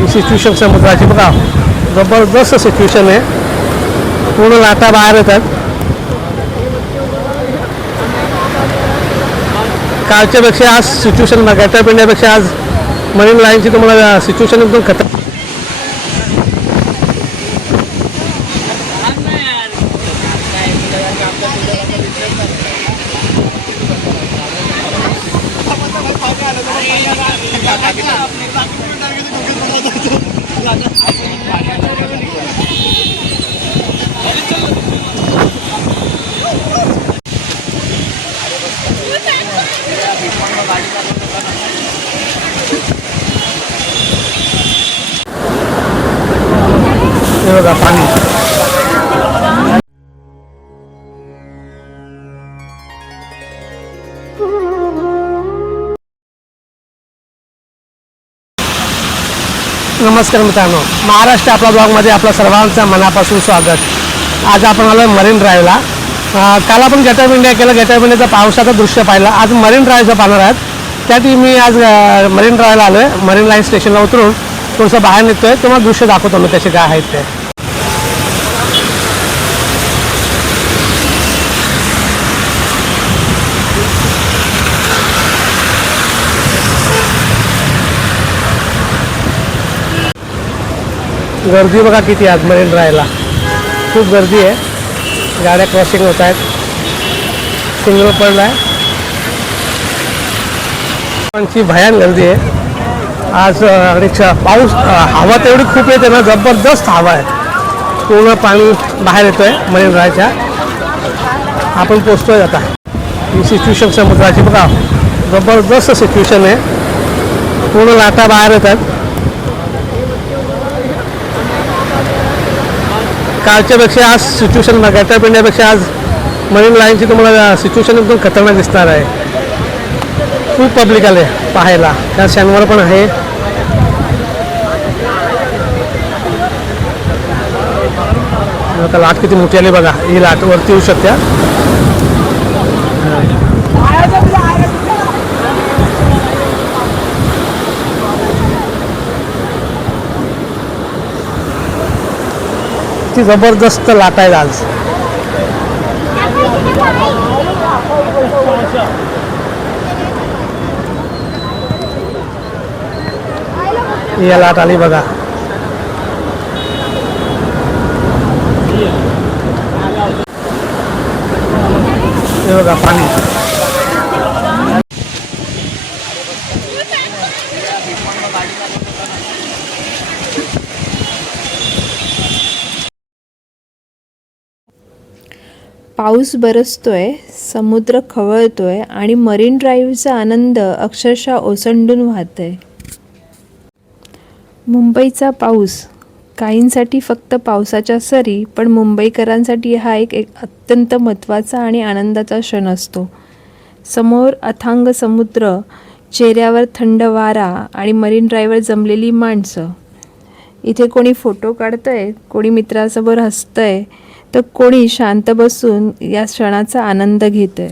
ही situation समुद्राची बघा, जबरदस्त सिच्युएशन आहे. पूर्ण लाटा बाहेर येतात. कालच्यापेक्षा आज सिच्युएशन गेट ऑफ इंडियापेक्षा आज मरीन लाईनची तुम्हाला सिच्युएशन एकदम खतरनाक. हे बघा पाणी. नमस्कार मित्रांनो, महाराष्ट्र आपला ब्लॉगमध्ये आपलं सर्वांचं मनापासून स्वागत. आज आपण आलो मरीन ड्राईव्हला. काल आपण गेट ऑफ इंडिया केलं. गेट ऑफ इंडियाचं पावसाचं दृश्य पाहिलं. आज मरीन ड्राईव्हचं पाहणार आहेत. त्यासाठी मी आज मरीन ड्राईव्हला आलो आहे. मरीन लाईन स्टेशनला उतरून थोडंसं बाहेर निघतो आहे. तुम्हाला दृश्य दाखवतो मी कसे काय आहेत ते. गर्दी बघा किती आज मरीन ड्राईव्हला. खूप गर्दी आहे. गाड्या क्रॉसिंग होत आहेत. सिग्नल पडला आहे. पण भयान गर्दी आहे आज. रिक्षा पाऊस हवा तेवढी खूप येते ना, जबरदस्त हवा आहे. पूर्ण पाणी बाहेर येतो आहे मरीन ड्राईव्हच्या. आपण पोचतोय आता. ही सिच्युएशन समुद्राची बघा, जबरदस्त सिच्युएशन आहे. पूर्ण लाटा बाहेर येतात. कालच्यापेक्षा आज सिच्युएशन गेट ऑफ इंडियापेक्षा आज मरीन लाईनची तुम्हाला सिच्युएशन एकदम खतरनाक दिसणार आहे. खूप पब्लिक आले पाहायला. त्या शनिवार पण आहे. आता लाट किती मोठी आली बघा. ही लाट वरती येऊ शकते. ती जबरदस्त लाट आहेत आज. या लाट आली बघा. हे बघा पाणी. पाऊस बरसतोय, समुद्र खवळतोय आणि मरीन ड्राईव्हचा आनंद अक्षरशः ओसंडून वाहतोय. मुंबईचा पाऊस काहींसाठी फक्त पावसाच्या सरी, पण मुंबईकरांसाठी हा एक अत्यंत महत्त्वाचा आणि आनंदाचा क्षण असतो. समोर अथांग समुद्र, चेहऱ्यावर थंड वारा आणि मरीन ड्राईव्हवर जमलेली माणसं. इथे कोणी फोटो काढतंय, कोणी मित्रासमोर हसतंय, तर कोणी शांत बसून या क्षणाचा आनंद घेतोय.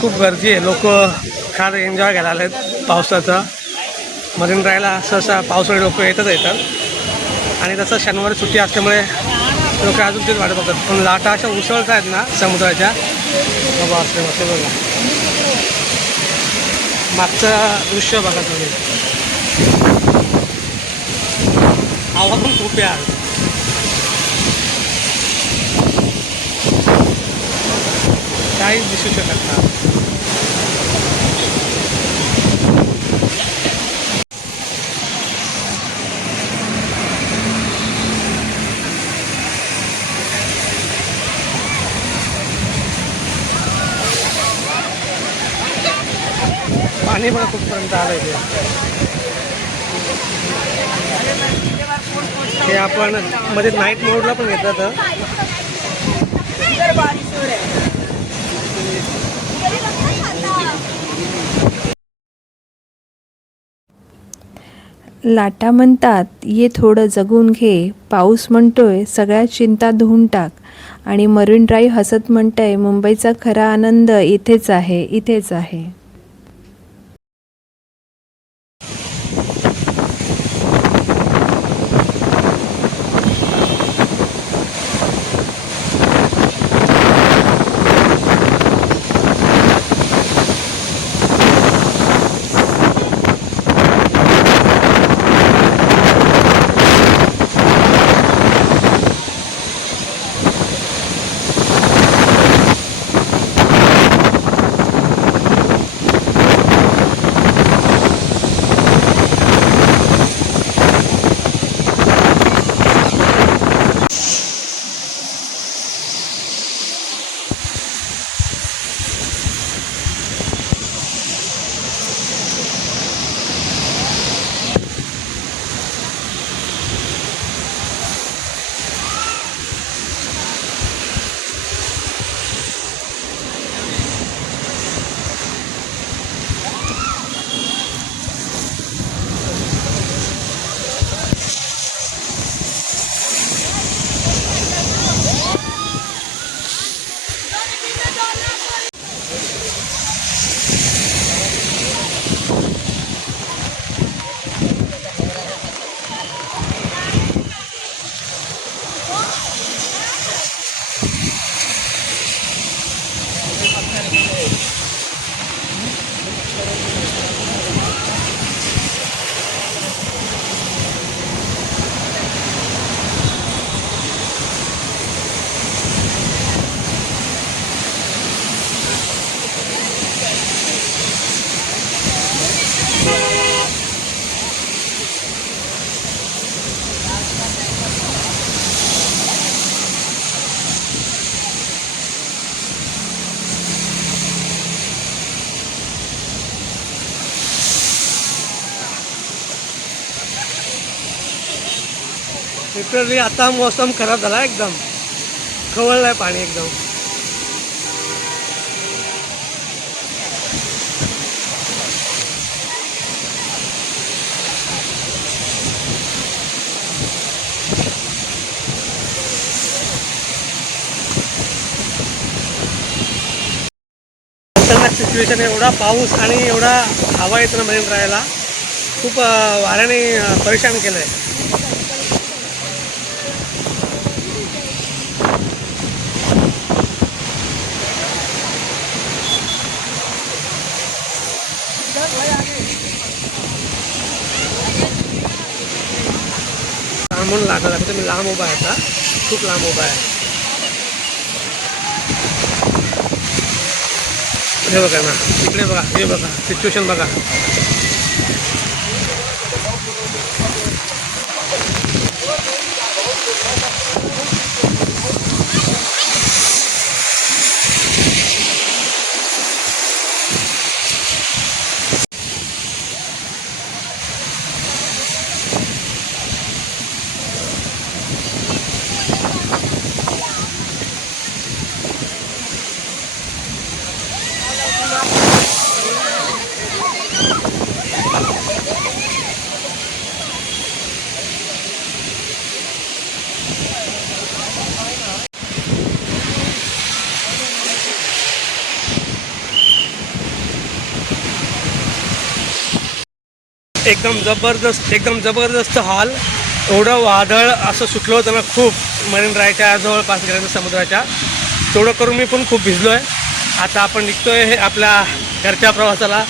खूप गर्दी आहे. लोक फार एन्जॉय करायला आलेत पावसाचा. मरीन ड्राईव्हला सहसा पावसाळी लोक येतात आणि तसं शनिवारी सुट्टी असल्यामुळे लोक अजून तेच वाटत बघतात. पण लाटा अशा उसळत आहेत ना समुद्राच्या. बाबा असले मस्त बघा. मागचं दृश्य बघा तुम्ही. हवा पण खूप आहे. काहीच दिसू शकत नाही. पाणी पण खूपपर्यंत आलं इथे. हे आपण मध्ये नाईट मोडला पण घेतलं. लाटा म्हणतात ये थोडं जगून घे, पाऊस म्हणतोय सगळ्या चिंता धुवून टाक आणि मरीन ड्राईव्ह हसत म्हणतंय मुंबईचा खरा आनंद इथेच आहे, इथेच आहे. लिटरली आता मौसम खराब झाला, एकदम खवळलाय पाणी एकदम. खतरनाक सिच्युएशन आहे. एवढा पाऊस आणि एवढा हवा येतं ना मरीन ड्राईव्हला, खूप वाऱ्याने परेशान केलं आहे. म्हणून लागला लागतं. मी लांब उभा आहे, आता खूप लांब उभा आहे. हे बघा ना, इकडे बघा, हे बघा सिच्युएशन बघा. एकदम जबरदस्त हॉल. एवढं वादळ असं सुटलं होतं ना खूप मरीन ड्राईव्हच्या जवळपास गेल्यानंतर समुद्राच्या. तेवढं करून मी पण खूप भिजलो आहे. आता आपण निघतोय हे आपल्या घरच्या प्रवासाला.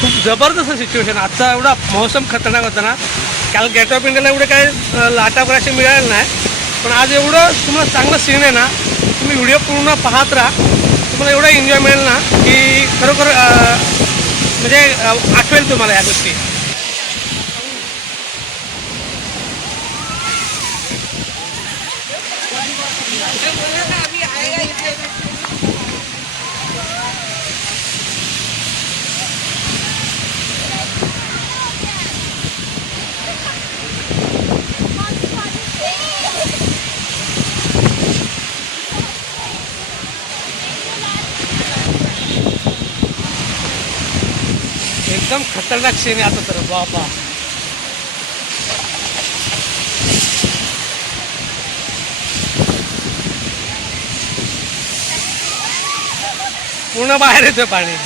खूप जबरदस्त सिच्युएशन. आजचा एवढा मौसम खतरनाक होता ना. काल गेट ऑफ इंडियाला एवढे काही लाटा वगैरे मिळाले नाही, पण आज एवढं तुम्हाला चांगलं सीन आहे ना. तुम्ही व्हिडिओ पूर्ण पाहत राहा, तुम्हाला एवढा एन्जॉय मिळेल ना की खरोखर म्हणजे आठवेल तुम्हाला या गोष्टी. एकदम खतरनाक सीन आहे आता तर बाबा. पूर्ण बाहेर येतोय पाणी.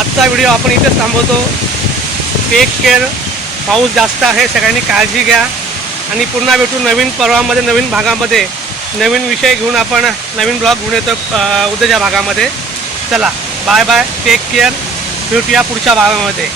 आजचा व्हिडिओ आपण इथेच थांबवतो. Take care. पाऊस जास्त आहे, सगळ्यांनी काळजी घ्या आणि पुन्हा भेटू नवीन पर्वामध्ये, नवीन भागामध्ये, नवीन विषय घेऊन आपण नवीन ब्लॉग घेऊन येतो उद्याच्या भागामध्ये. चला बाय बाय, टेक केअर. भेटूया पुढच्या भागामध्ये.